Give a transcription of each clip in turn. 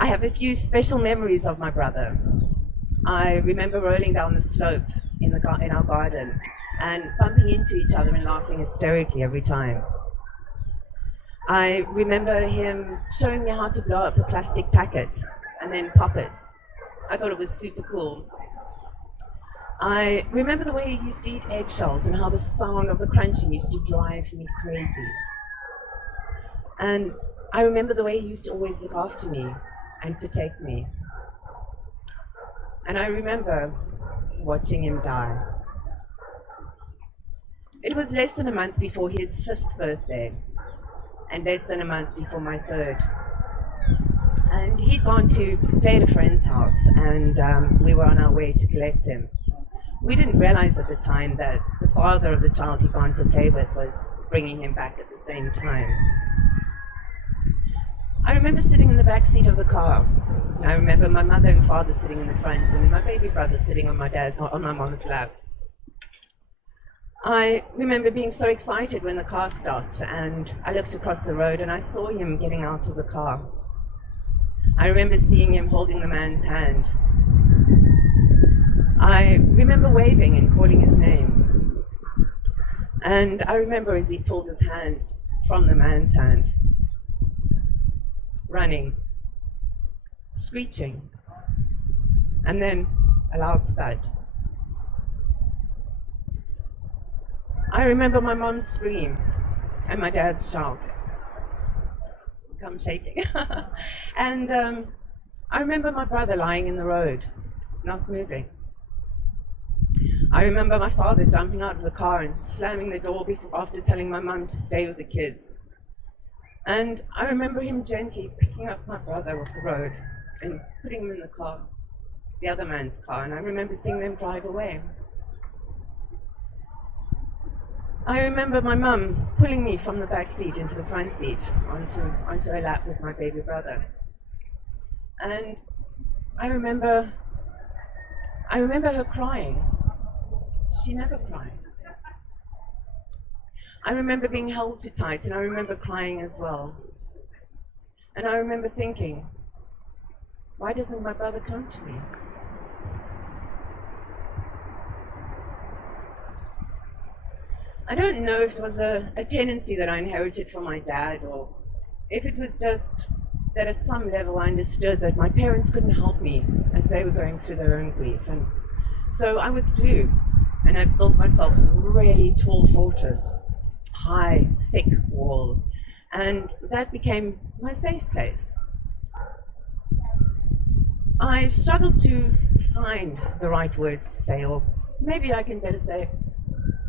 I have a few special memories of my brother. I remember rolling down the slope in our garden and bumping into each other and laughing hysterically every time. I remember him showing me how to blow up a plastic packet and then pop it. I thought it was super cool. I remember the way he used to eat eggshells and how the sound of the crunching used to drive me crazy. And I remember the way he used to always look after me and protect me. And I remember watching him die. It was less than a month before his 5th birthday, and less than a month before my 3rd. And he'd gone to play at a friend's house, and we were on our way to collect him. We didn't realize at the time that the father of the child he'd gone to play with was bringing him back at the same time. I remember sitting in the back seat of the car. I remember my mother and father sitting in the front, and my baby brother sitting on my mom's lap. I remember being so excited when the car stopped, and I looked across the road and I saw him getting out of the car. I remember seeing him holding the man's hand. I remember waving and calling his name. And I remember as he pulled his hand from the man's hand, running, screeching, and then a loud thud. I remember my mom's scream and my dad's shout. I'm shaking. And I remember my brother lying in the road, not moving. I remember my father jumping out of the car and slamming the door after telling my mum to stay with the kids. And I remember him gently picking up my brother off the road and putting him in the car, the other man's car, and I remember seeing them drive away. I remember my mum pulling me from the back seat into the front seat onto her lap with my baby brother. And I remember her crying. She never cried. I remember being held too tight, and I remember crying as well. And I remember thinking, why doesn't my brother come to me? I don't know if it was a tendency that I inherited from my dad, or if it was just that at some level I understood that my parents couldn't help me as they were going through their own grief. And so I withdrew, and I built myself a really tall fortress, high, thick walls, and that became my safe place. I struggled to find the right words to say, or maybe I can better say,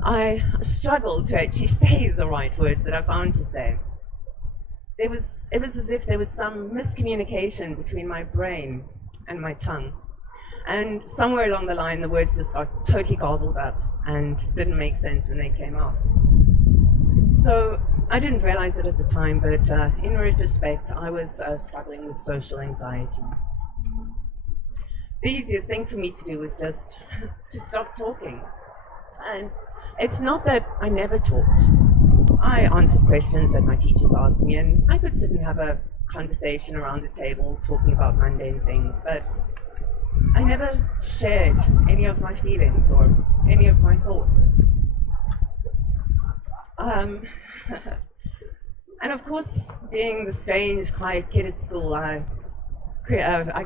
I struggled to actually say the right words that I found to say. It was as if there was some miscommunication between my brain and my tongue. And somewhere along the line, the words just got totally gobbled up and didn't make sense when they came out. So I didn't realize it at the time, but in retrospect, I was struggling with social anxiety. The easiest thing for me to do was just to stop talking. And it's not that I never talked. I answered questions that my teachers asked me, and I could sit and have a conversation around the table talking about mundane things, but I never shared any of my feelings or any of my thoughts. And of course, being the strange, quiet kid at school, I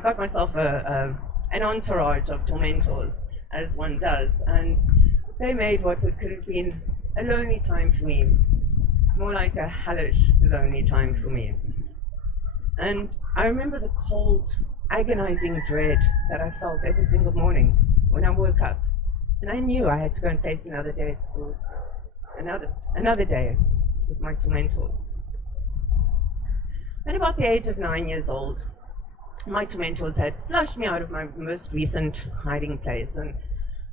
got myself an entourage of tormentors, as one does, and they made what could have been a lonely time for me, more like a hellish, lonely time for me. And I remember the cold, agonizing dread that I felt every single morning when I woke up. And I knew I had to go and face another day at school, another day with my tormentors. At about the age of 9 years old, my tormentors had flushed me out of my most recent hiding place, and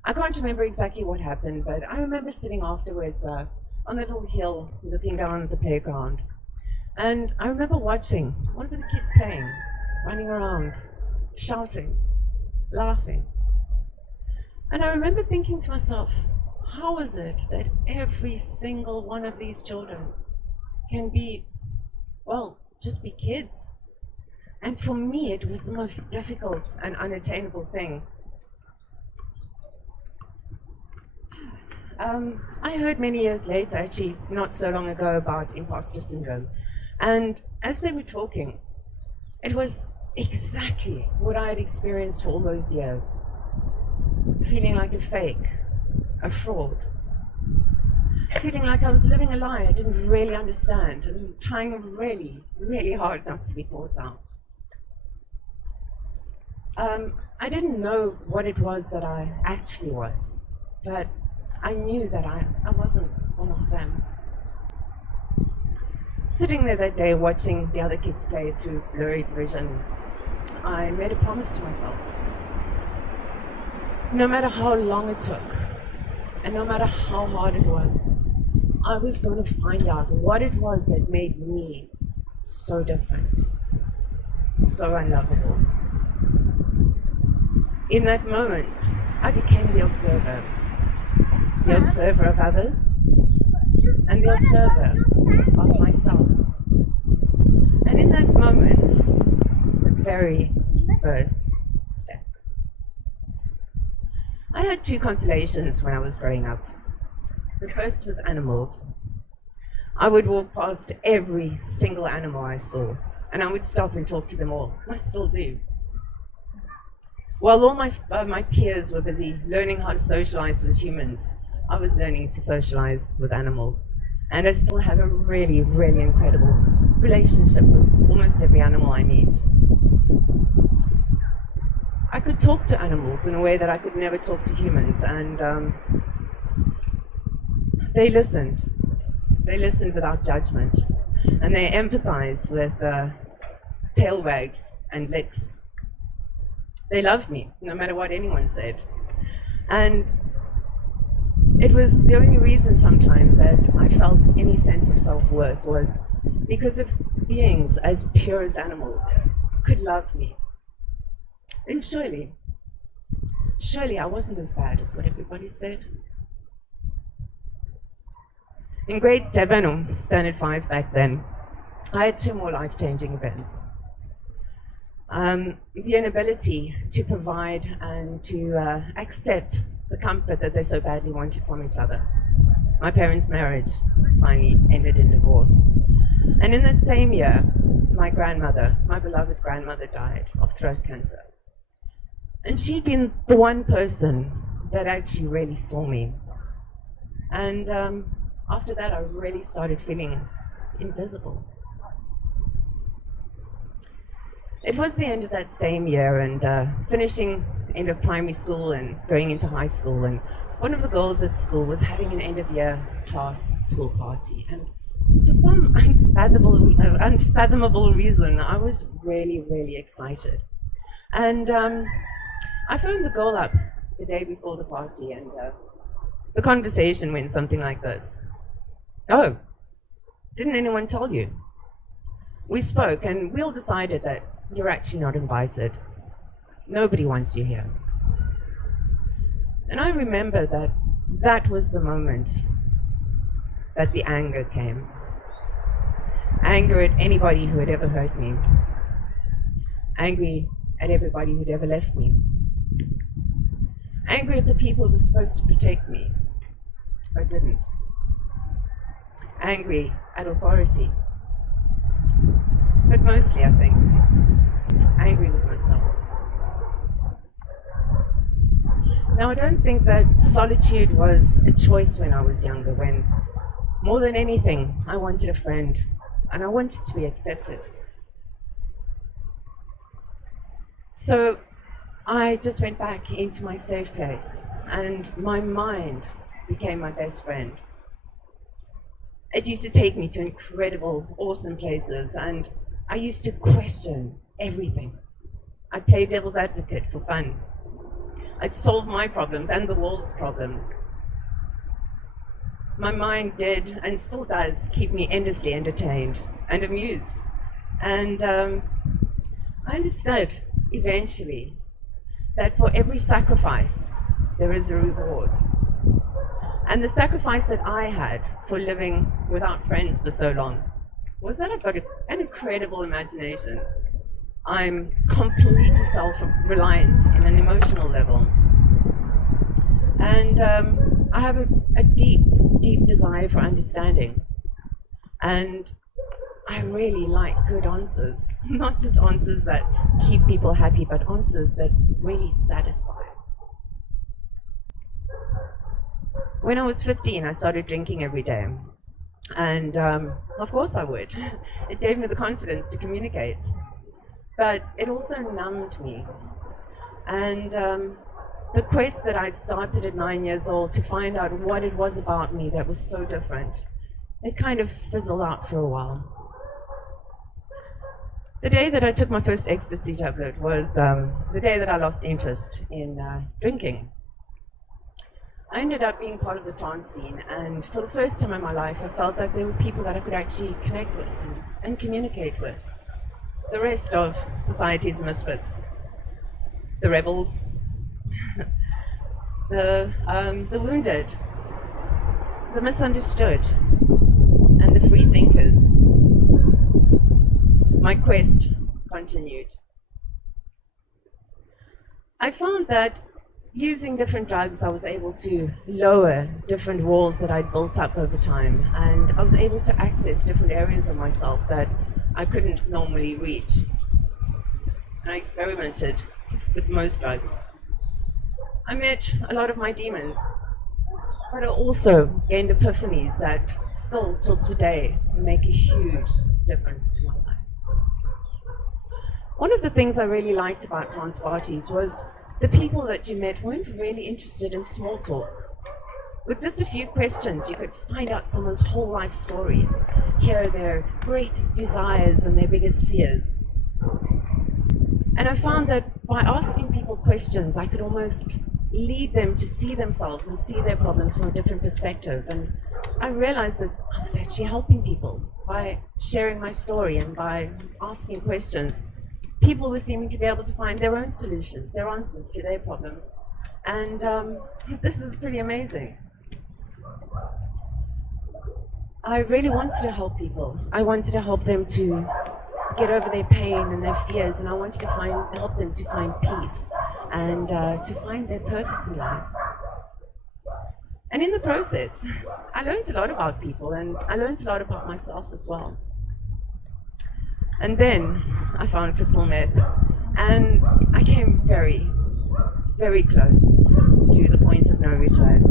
I can't remember exactly what happened, but I remember sitting afterwards on a little hill looking down at the playground. And I remember watching one of the kids playing, running around, shouting, laughing. And I remember thinking to myself, how is it that every single one of these children can be, well, just be kids? And for me, it was the most difficult and unattainable thing. I heard many years later, actually not so long ago, about imposter syndrome. And as they were talking, it was exactly what I had experienced for all those years. Feeling like a fake, a fraud. Feeling like I was living a lie I didn't really understand, and trying really, really hard not to be caught out. I didn't know what it was that I actually was, but I knew that I wasn't one of them. Sitting there that day watching the other kids play through blurry vision, I made a promise to myself. No matter how long it took, and no matter how hard it was, I was going to find out what it was that made me so different, so unlovable. In that moment, I became the observer of others, and the observer of myself. And in that moment, the very first step. I had two consolations when I was growing up. The first was animals. I would walk past every single animal I saw, and I would stop and talk to them all. I still do. While all my peers were busy learning how to socialize with humans, I was learning to socialize with animals. And I still have a really, really incredible relationship with almost every animal I meet. I could talk to animals in a way that I could never talk to humans, and they listened. They listened without judgment, and they empathized with tail wags and licks. They loved me, no matter what anyone said. And it was the only reason sometimes that I felt any sense of self-worth was because of beings as pure as animals could love me. And surely I wasn't as bad as what everybody said. In grade 7, or standard 5 back then, I had two more life-changing events. The inability to provide and to accept the comfort that they so badly wanted from each other. My parents' marriage finally ended in divorce. And in that same year, my grandmother, my beloved grandmother, died of throat cancer. And she'd been the one person that actually really saw me. And after that, I really started feeling invisible. It was the end of that same year, and finishing end of primary school and going into high school, and one of the girls at school was having an end-of-year class pool party, and for some unfathomable reason, I was really, really excited. And I phoned the girl up the day before the party, and the conversation went something like this. "Oh, didn't anyone tell you?" We spoke, and we all decided that you're actually not invited. Nobody wants you here. And I remember that that was the moment that the anger came. Anger at anybody who had ever hurt me. Angry at everybody who'd ever left me. Angry at the people who were supposed to protect me, but didn't. Angry at authority. But mostly, I think, angry with myself. Now, I don't think that solitude was a choice when I was younger, when more than anything, I wanted a friend, and I wanted to be accepted. So I just went back into my safe place, and my mind became my best friend. It used to take me to incredible, awesome places, and I used to question everything. I'd play devil's advocate for fun. I'd solve my problems and the world's problems. My mind did, and still does, keep me endlessly entertained and amused. And I understood, eventually, that for every sacrifice, there is a reward. And the sacrifice that I had for living without friends for so long was that I've got an incredible imagination. I'm completely self-reliant in an emotional level. And I have a deep, deep desire for understanding. And I really like good answers, not just answers that keep people happy, but answers that really satisfy. When I was 15, I started drinking every day. And of course I would. It gave me the confidence to communicate. But it also numbed me. And the quest that I'd started at 9 years old to find out what it was about me that was so different, it kind of fizzled out for a while. The day that I took my first ecstasy tablet was the day that I lost interest in drinking. I ended up being part of the trance scene, and for the first time in my life, I felt like there were people that I could actually connect with and communicate with. The rest of society's misfits, the rebels, the wounded, the misunderstood, and the free thinkers. My quest continued. I found that using different drugs, I was able to lower different walls that I'd built up over time, and I was able to access different areas of myself that I couldn't normally reach. And I experimented with most drugs. I met a lot of my demons, but I also gained epiphanies that still, till today, make a huge difference in my life. One of the things I really liked about trance parties was the people that you met weren't really interested in small talk. With just a few questions, you could find out someone's whole life story, hear their greatest desires and their biggest fears. And I found that by asking people questions, I could almost lead them to see themselves and see their problems from a different perspective. And I realized that I was actually helping people by sharing my story and by asking questions. People were seeming to be able to find their own solutions, their answers to their problems. And this is pretty amazing. I really wanted to help people. I wanted to help them to get over their pain and their fears, and I wanted to help them to find peace and to find their purpose in life. And in the process, I learned a lot about people, and I learned a lot about myself as well. And then I found crystal meth, and I came very, very close to the point of no return.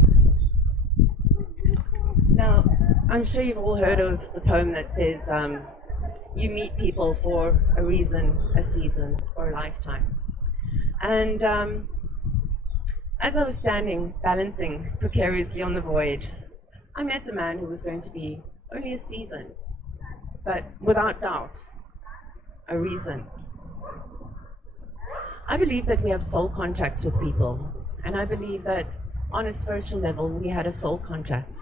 Now, I'm sure you've all heard of the poem that says, you meet people for a reason, a season, or a lifetime. And as I was standing, balancing precariously on the void, I met a man who was going to be only a season, but without doubt, a reason. I believe that we have soul contracts with people, and I believe that on a spiritual level, we had a soul contract.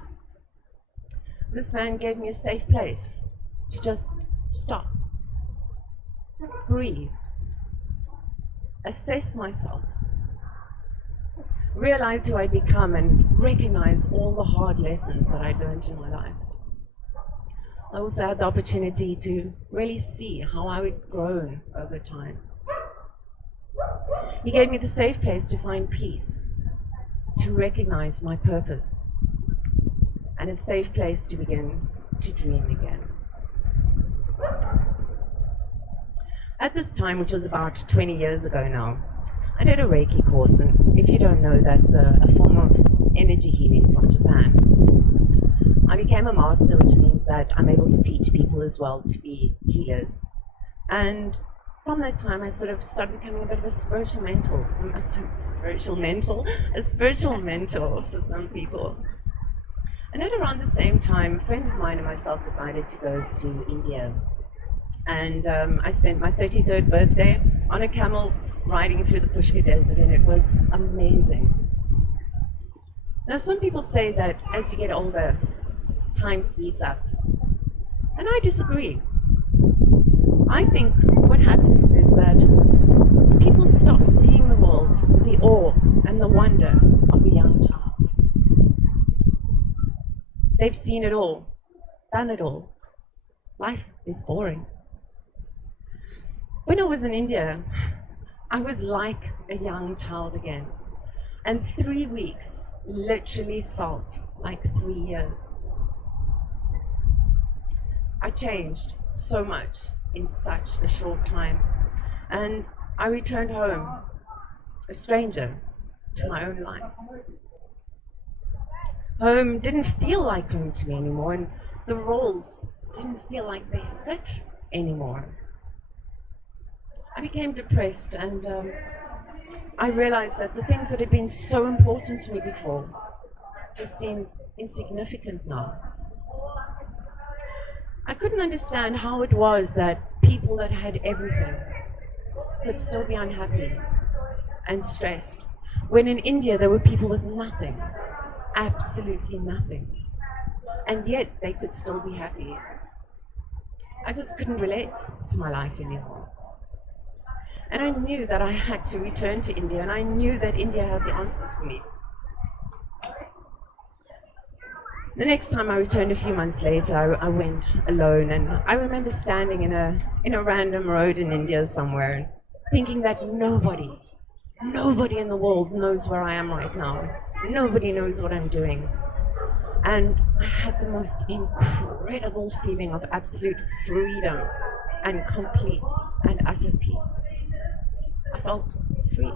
This man gave me a safe place to just stop, breathe, assess myself, realize who I'd become, and recognize all the hard lessons that I'd learned in my life. I also had the opportunity to really see how I had grown over time. He gave me the safe place to find peace, to recognize my purpose, and a safe place to begin to dream again. At this time, which was about 20 years ago now, I did a Reiki course, and if you don't know, that's a form of energy healing from Japan. I became a master, which means that I'm able to teach people as well to be healers. And from that time, I sort of started becoming a bit of a spiritual mentor for some people. And at around the same time, a friend of mine and myself decided to go to India. And I spent my 33rd birthday on a camel riding through the Pushkar Desert, and it was amazing. Now, some people say that as you get older, time speeds up. And I disagree. I think what happens is that people stop seeing the world with the awe and the wonder of a young child. They've seen it all, done it all. Life is boring. When I was in India, I was like a young child again. And 3 weeks literally felt like 3 years. I changed so much in such a short time. And I returned home, a stranger to my own life. Home didn't feel like home to me anymore, and the roles didn't feel like they fit anymore. I became depressed, and I realized that the things that had been so important to me before just seemed insignificant now. I couldn't understand how it was that people that had everything could still be unhappy and stressed, when in India there were people with nothing, absolutely nothing, and yet they could still be happy. I just couldn't relate to my life anymore. And I knew that I had to return to India, and I knew that India had the answers for me. The next time I returned a few months later, I went alone, and I remember standing in a random road in India somewhere, thinking that nobody in the world knows where I am right now. Nobody knows what I'm doing. And I had the most incredible feeling of absolute freedom and complete and utter peace. I felt free.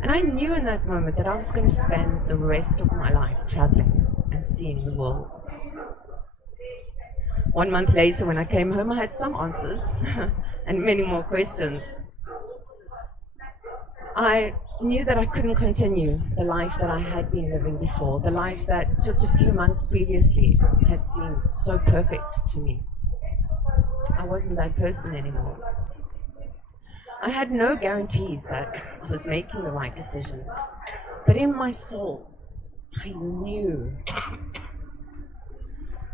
And I knew in that moment that I was going to spend the rest of my life traveling and seeing the world. 1 month later, when I came home, I had some answers and many more questions. I knew that I couldn't continue the life that I had been living before, the life that just a few months previously had seemed so perfect to me. I wasn't that person anymore. I had no guarantees that I was making the right decision, but in my soul, I knew.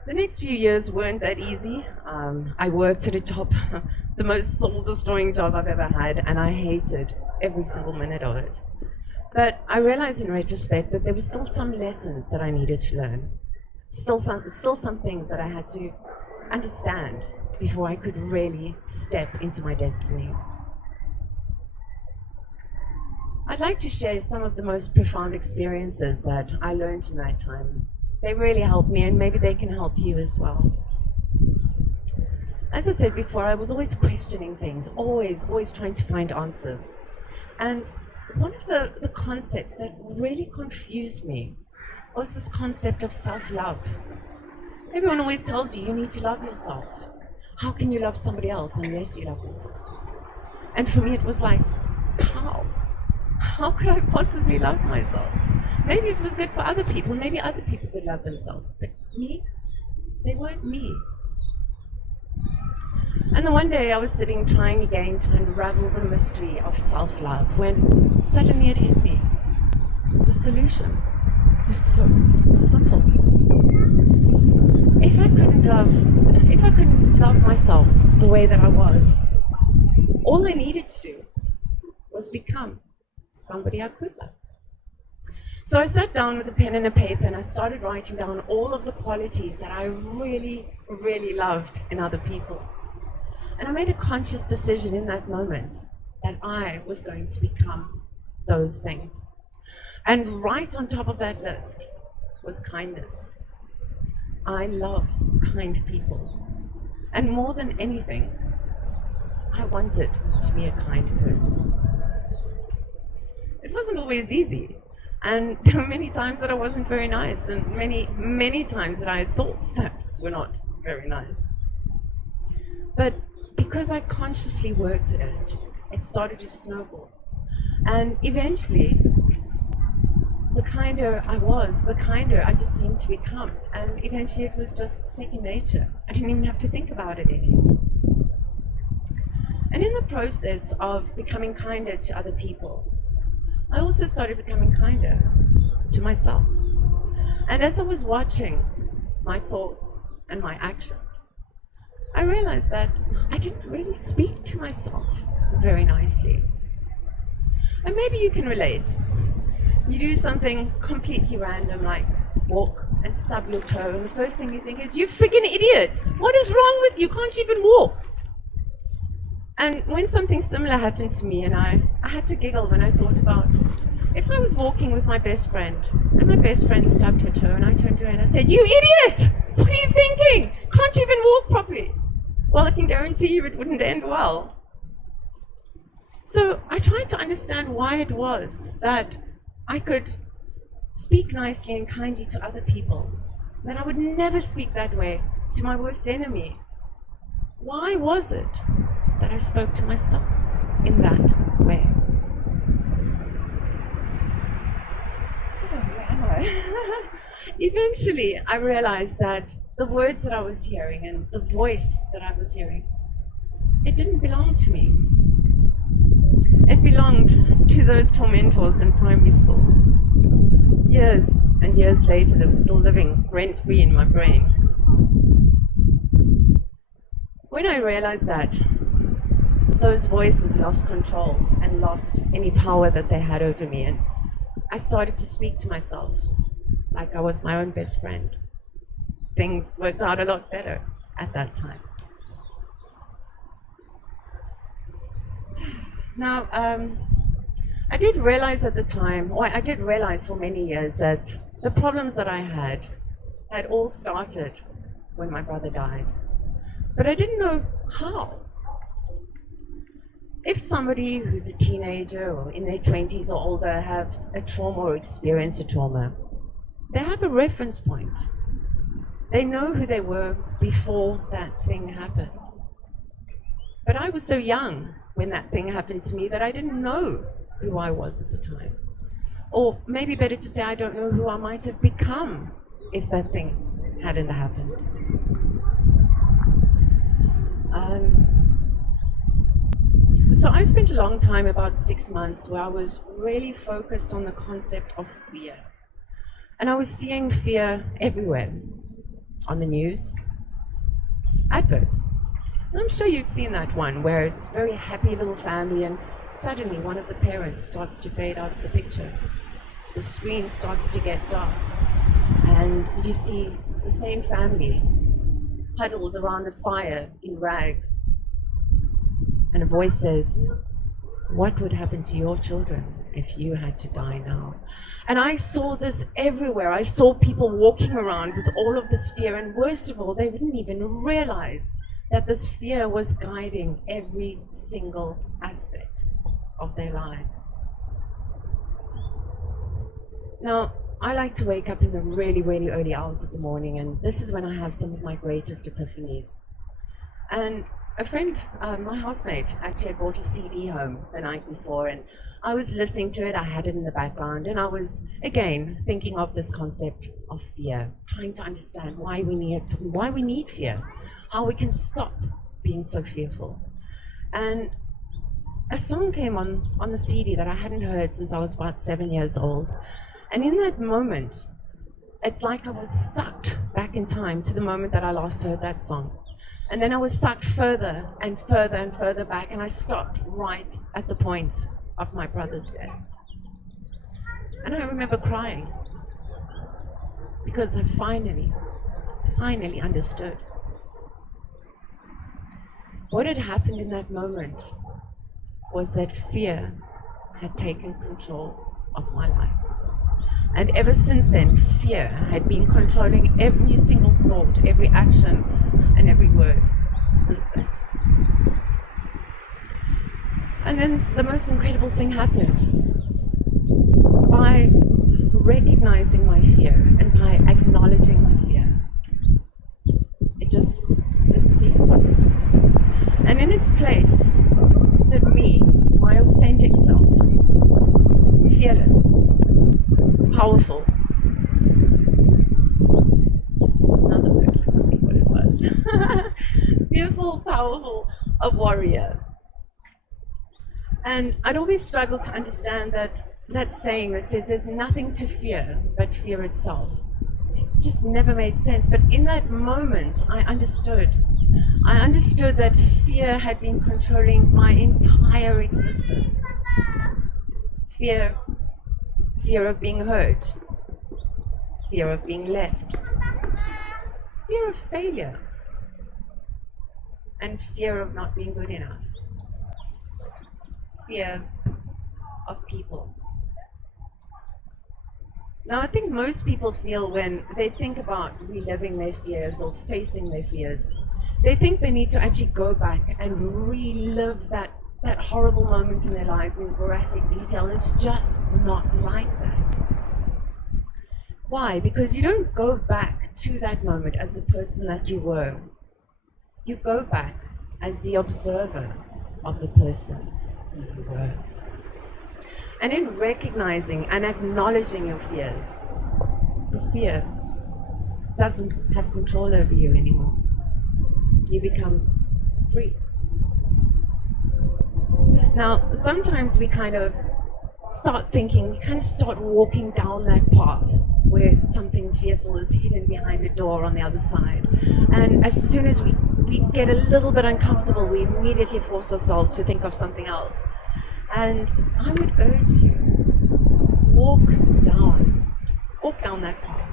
The next few years weren't that easy. I worked at a job, the most soul-destroying job I've ever had, and I hated every single minute of it. But I realized in retrospect that there were still some lessons that I needed to learn, still some things that I had to understand before I could really step into my destiny. I'd like to share some of the most profound experiences that I learned in that time. They really helped me, and maybe they can help you as well. As I said before, I was always questioning things, always trying to find answers. And one of the concepts that really confused me was this concept of self-love. Everyone always tells you need to love yourself. How can you love somebody else unless you love yourself? And for me it was like, how? How could I possibly love myself? Maybe it was good for other people, maybe other people could love themselves, but me? They weren't me. And then one day I was sitting trying again to unravel the mystery of self-love when suddenly it hit me. The solution was so simple. If I couldn't love myself the way that I was, all I needed to do was become somebody I could love. So I sat down with a pen and a paper and I started writing down all of the qualities that I really, really loved in other people. And I made a conscious decision in that moment that I was going to become those things. And right on top of that list was kindness. I love kind people. And more than anything, I wanted to be a kind person. It wasn't always easy. And there were many times that I wasn't very nice, and many times that I had thoughts that were not very nice. But because I consciously worked at it, it started to snowball. And eventually, the kinder I was, the kinder I just seemed to become. And eventually it was just second nature. I didn't even have to think about it anymore. And in the process of becoming kinder to other people, I also started becoming kinder to myself. And as I was watching my thoughts and my actions, I realized that I didn't really speak to myself very nicely. And maybe you can relate. You do something completely random, like walk and stub your toe, and the first thing you think is, you freaking idiot! What is wrong with you? Can't you even walk? And when something similar happened to me, and I had to giggle when I thought about if I was walking with my best friend, and my best friend stubbed her toe, and I turned to her and I said, "You idiot! What are you thinking? Can't you even walk properly?" Well, I can guarantee you it wouldn't end well. So I tried to understand why it was that I could speak nicely and kindly to other people, that I would never speak that way to my worst enemy. Why was it that I spoke to myself in that way? Where am I? Eventually, I realized that the words that I was hearing and the voice that I was hearing, it didn't belong to me. It belonged to those tormentors in primary school. Years and years later, they were still living rent-free in my brain. When I realized that, those voices lost control and lost any power that they had over me, and I started to speak to myself like I was my own best friend. Things worked out a lot better at that time. Now, I did realize at the time, or I did realize for many years, that the problems that I had all started when my brother died. But I didn't know how. If somebody who's a teenager or in their 20s or older have a trauma or experience a trauma, they have a reference point. They know who they were before that thing happened. But I was so young when that thing happened to me that I didn't know who I was at the time. Or maybe better to say, I don't know who I might have become if that thing hadn't happened. So I spent a long time, about 6 months, where I was really focused on the concept of fear. And I was seeing fear everywhere. On the news, adverts. And I'm sure you've seen that one where it's a very happy little family and suddenly one of the parents starts to fade out of the picture. The screen starts to get dark and you see the same family huddled around a fire in rags. And a voice says, "What would happen to your children if you had to die now?" And I saw this everywhere. I saw people walking around with all of this fear, and worst of all, they didn't even realize that this fear was guiding every single aspect of their lives. Now, I like to wake up in the really, really early hours of the morning, and this is when I have some of my greatest epiphanies. And a friend, my housemate, actually had brought a CD home the night before, and I was listening to it. I had it in the background, and I was, again, thinking of this concept of fear, trying to understand why we need fear, how we can stop being so fearful. And a song came on the CD that I hadn't heard since I was about 7 years old. And in that moment, it's like I was sucked back in time to the moment that I last heard that song. And then I was sucked further and further and further back, and I stopped right at the point of my brother's death. And I remember crying because I finally understood. What had happened in that moment was that fear had taken control of my life. And ever since then, fear had been controlling every single thought, every action, and every word since then. And then the most incredible thing happened. By recognizing my fear and by acknowledging my fear, it just disappeared. And in its place stood me, my authentic self, fearless, powerful. Another word, I don't think what it was. Fearful, powerful, a warrior. And I'd always struggled to understand that saying that says there's nothing to fear but fear itself. It just never made sense. But in that moment, I understood. I understood that fear had been controlling my entire existence. Fear of being hurt, fear of being left, fear of failure, and fear of not being good enough. fear of people. Now, I think most people feel when they think about reliving their fears or facing their fears, they think they need to actually go back and relive that horrible moment in their lives in graphic detail. And it's just not like that. Why? Because you don't go back to that moment as the person that you were. You go back as the observer of the person you were. And in recognizing and acknowledging your fears, the fear doesn't have control over you anymore. You become free. Now, sometimes we kind of start thinking, we kind of start walking down that path where something fearful is hidden behind a door on the other side. And as soon as we get a little bit uncomfortable, we immediately force ourselves to think of something else. And I would urge you, walk down that path.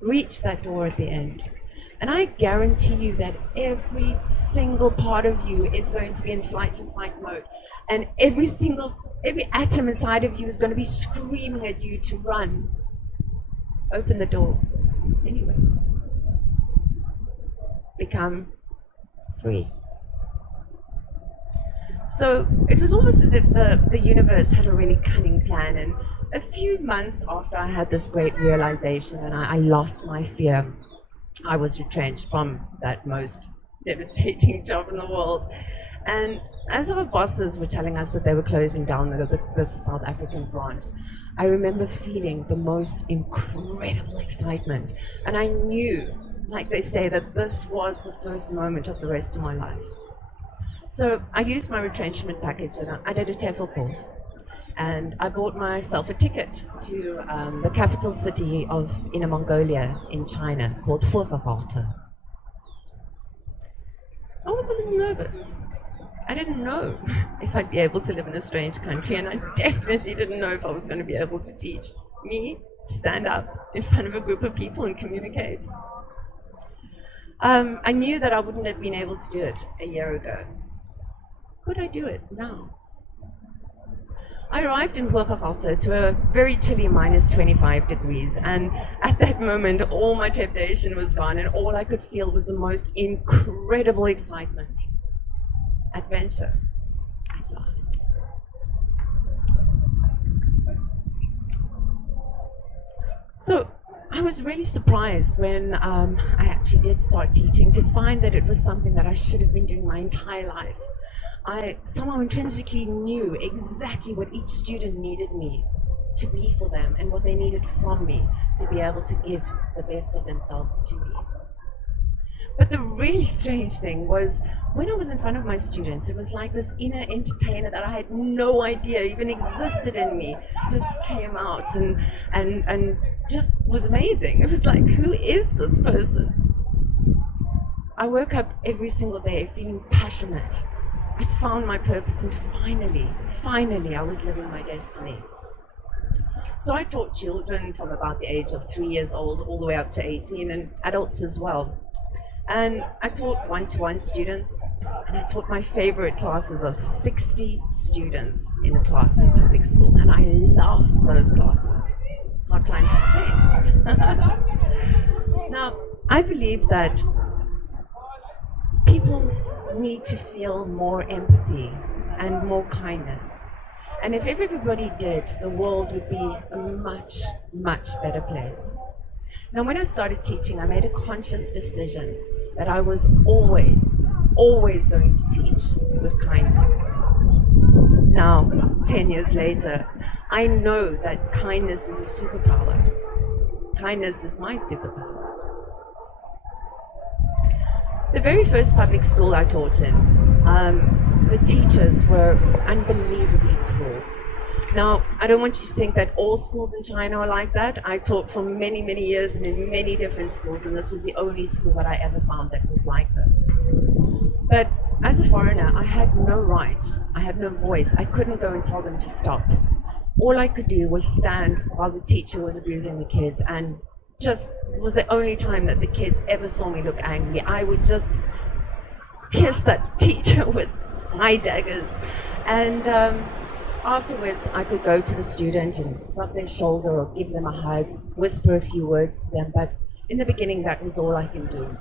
Reach that door at the end. And I guarantee you that every single part of you is going to be in flight and fight mode. And every atom inside of you is going to be screaming at you to run. Open the door. Anyway. Become free. So it was almost as if the universe had a really cunning plan. And a few months after I had this great realization and I lost my fear, I was retrenched from that most devastating job in the world. And as our bosses were telling us that they were closing down the South African branch, I remember feeling the most incredible excitement. And I knew, like they say, that this was the first moment of the rest of my life. So I used my retrenchment package and I did a TEFL course. And I bought myself a ticket to the capital city of Inner Mongolia in China called Phuothaghalta. I was a little nervous. I didn't know if I'd be able to live in a strange country, and I definitely didn't know if I was going to be able to teach me, stand up in front of a group of people and communicate. I knew that I wouldn't have been able to do it a year ago. Could I do it now? I arrived in Phuothaghalta to a very chilly minus 25 degrees, and at that moment all my trepidation was gone and all I could feel was the most incredible excitement. Adventure at last. So I was really surprised when I actually did start teaching to find that it was something that I should have been doing my entire life. I somehow intrinsically knew exactly what each student needed me to be for them and what they needed from me to be able to give the best of themselves to me. But the really strange thing was when I was in front of my students, it was like this inner entertainer that I had no idea even existed in me just came out and just was amazing. It was like, who is this person? I woke up every single day feeling passionate. I found my purpose, and finally I was living my destiny. So I taught children from about the age of 3 years old all the way up to 18, and adults as well. And I taught one-to-one students, and I taught my favorite classes of 60 students in a class in public school, and I loved those classes. Hard times have changed. Now, I believe that people need to feel more empathy and more kindness. And if everybody did, the world would be a much, much better place. Now, when I started teaching, I made a conscious decision that I was always going to teach with kindness. Now, 10 years later, I know that kindness is a superpower. Kindness is my superpower. The very first public school I taught in, the teachers were unbelievably cruel. Now, I don't want you to think that all schools in China are like that. I taught for many, many years and in many different schools, and this was the only school that I ever found that was like this. But as a foreigner, I had no rights. I had no voice. I couldn't go and tell them to stop. All I could do was stand while the teacher was abusing the kids, and it was the only time that the kids ever saw me look angry. I would just kiss that teacher with my daggers And afterwards, I could go to the student and rub their shoulder or give them a hug, whisper a few words to them. But in the beginning, that was all I can do.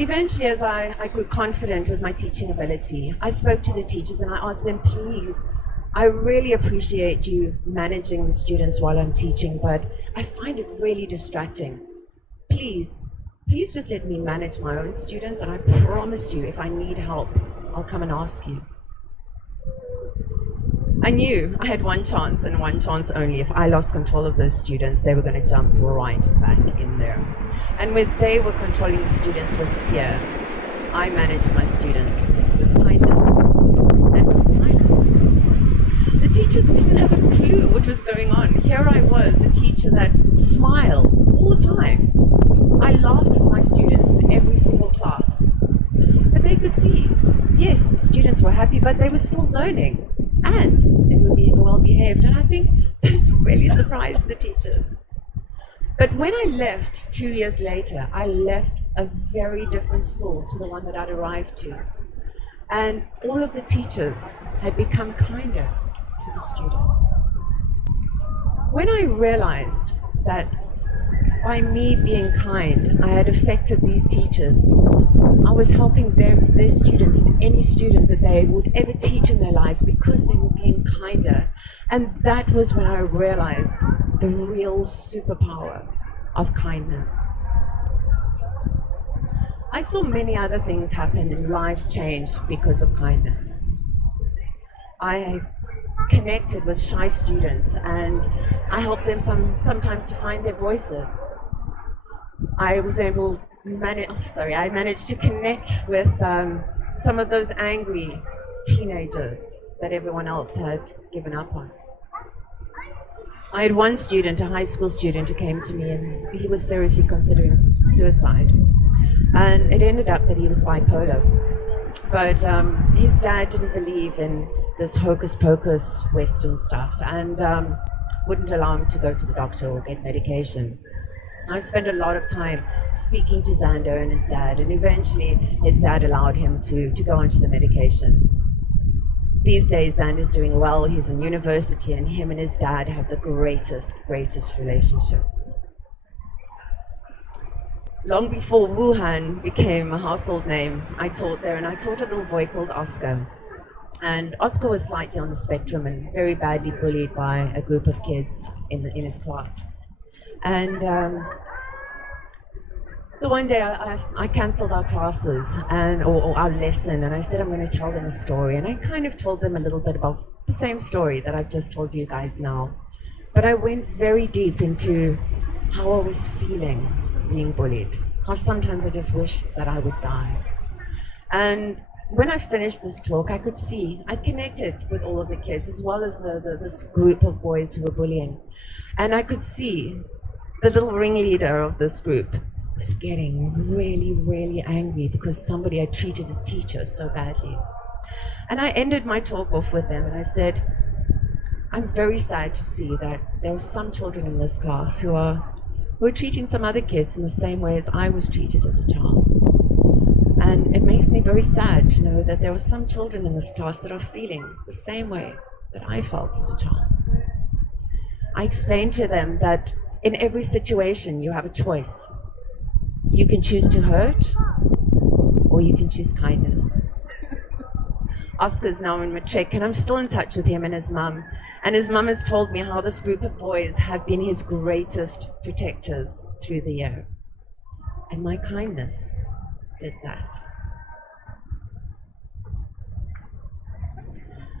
Eventually, as I grew confident with my teaching ability, I spoke to the teachers and I asked them, please, I really appreciate you managing the students while I'm teaching, but I find it really distracting. Please just let me manage my own students, and I promise you, if I need help, I'll come and ask you. I knew I had one chance and one chance only. If I lost control of those students, they were going to jump right back in there. And when they were controlling the students with fear, I managed my students with kindness and with silence. The teachers didn't have a clue what was going on. Here I was, a teacher that smiled all the time. I laughed with my students in every single class. But they could see, yes, the students were happy, but they were still learning. And they were being well behaved. And I think this really surprised the teachers. But when I left 2 years later, I left a very different school to the one that I'd arrived to. And all of the teachers had become kinder to the students. When I realized that by me being kind, I had affected these teachers, I was helping their students and any student that they would ever teach in their lives because they were being kinder. And that was when I realized the real superpower of kindness. I saw many other things happen and lives change because of kindness. I connected with shy students and I helped them sometimes to find their voices. I managed to connect with some of those angry teenagers that everyone else had given up on. I had one student, a high school student, who came to me and he was seriously considering suicide. And it ended up that he was bipolar. But his dad didn't believe in this hocus pocus Western stuff and wouldn't allow him to go to the doctor or get medication. I spent a lot of time speaking to Xander and his dad, and eventually his dad allowed him to go onto the medication. These days, Xander's doing well. He's in university, and him and his dad have the greatest relationship. Long before Wuhan became a household name, I taught there, and I taught a little boy called Oscar. And Oscar was slightly on the spectrum and very badly bullied by a group of kids in his class. And the one day I cancelled our classes or our lesson, and I said I'm going to tell them a story. And I kind of told them a little bit about the same story that I've just told you guys now. But I went very deep into how I was feeling being bullied, how sometimes I just wished that I would die. And when I finished this talk, I could see I connected with all of the kids as well as this group of boys who were bullying. And I could see the little ringleader of this group was getting really angry because somebody had treated his teacher so badly. And I ended my talk off with them and I said, I'm very sad to see that there are some children in this class who are treating some other kids in the same way as I was treated as a child. And it makes me very sad to know that there are some children in this class that are feeling the same way that I felt as a child. I explained to them that in every situation you have a choice. You can choose to hurt or you can choose kindness. Oscar's now in matric and I'm still in touch with him and his mum. And his mum has told me how this group of boys have been his greatest protectors through the year. And my kindness did that.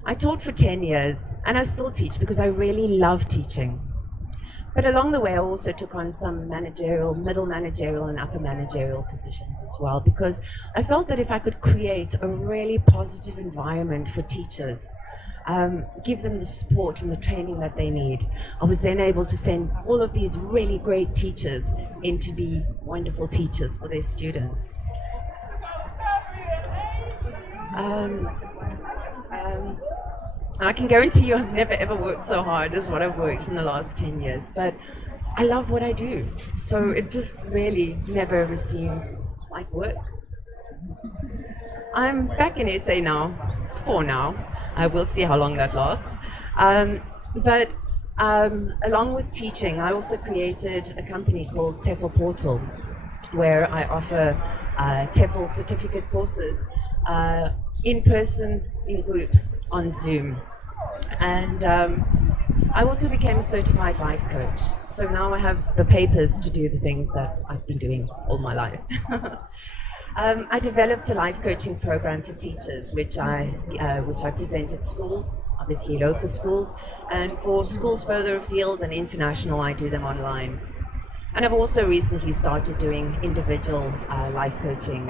I taught for 10 years and I still teach because I really love teaching. But along the way, I also took on some managerial, middle managerial and upper managerial positions as well, because I felt that if I could create a really positive environment for teachers, give them the support and the training that they need, I was then able to send all of these really great teachers in to be wonderful teachers for their students. I can guarantee you I've never ever worked so hard as what I've worked in the last 10 years, but I love what I do, so it just really never ever seems like work. I'm back in SA now, 4 now. We'll see how long that lasts. But along with teaching, I also created a company called TEFL Portal, where I offer TEFL certificate courses in person, in groups, on Zoom. And I also became a certified life coach. So now I have the papers to do the things that I've been doing all my life. I developed a life coaching program for teachers, which I present at schools, obviously local schools, and for schools further afield and international, I do them online. And I've also recently started doing individual life coaching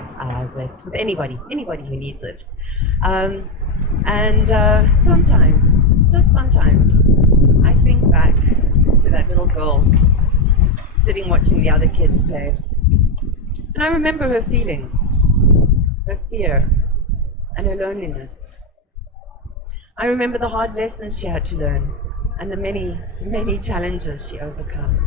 with anybody who needs it. Sometimes, just sometimes, I think back to that little girl sitting watching the other kids play. And I remember her feelings, her fear, and her loneliness. I remember the hard lessons she had to learn and the many, many challenges she overcome.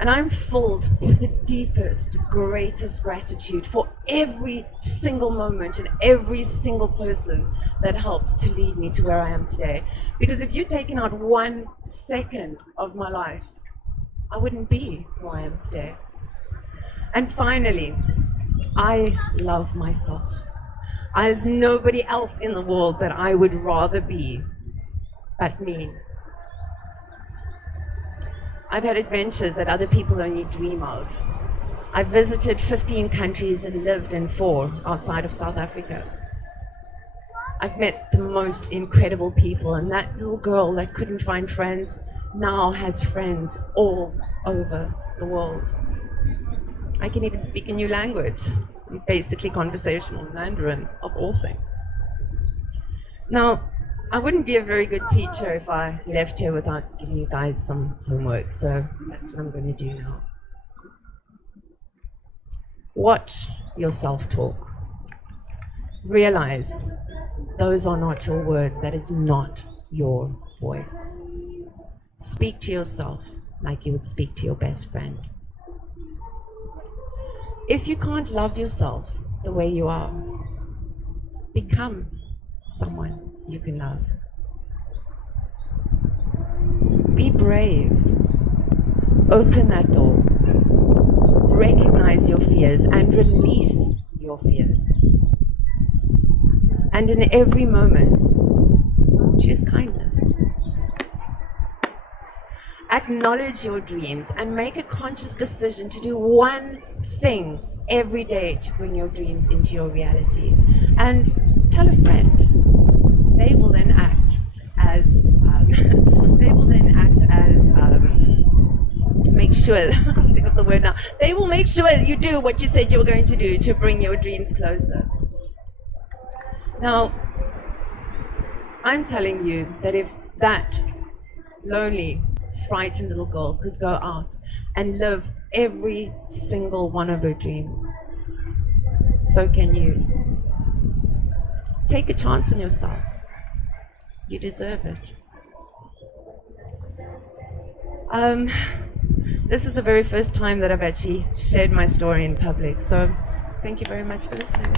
And I'm filled with the deepest, greatest gratitude for every single moment and every single person that helps to lead me to where I am today. Because if you'd taken out 1 second of my life, I wouldn't be who I am today. And finally, I love myself. There's nobody else in the world that I would rather be but me. I've had adventures that other people only dream of. I've visited 15 countries and lived in 4 outside of South Africa. I've met the most incredible people, and that little girl that couldn't find friends now has friends all over the world. I can even speak a new language, basically conversational Mandarin, of all things. Now, I wouldn't be a very good teacher if I left here without giving you guys some homework, so that's what I'm going to do now. Watch your self-talk. Realize those are not your words, that is not your voice. Speak to yourself like you would speak to your best friend. If you can't love yourself the way you are, become someone you can love. Be brave. Open that door. Recognize your fears and release your fears. And in every moment, choose kindness. Acknowledge your dreams and make a conscious decision to do one thing every day to bring your dreams into your reality. And tell a friend. They will then act as make sure, I can't think of the word now. They will make sure you do what you said you were going to do to bring your dreams closer. Now, I'm telling you that if that lonely, frightened little girl could go out and live every single one of her dreams, so can you. Take a chance on yourself. You deserve it. This is the very first time that I've actually shared my story in public, so thank you very much for listening.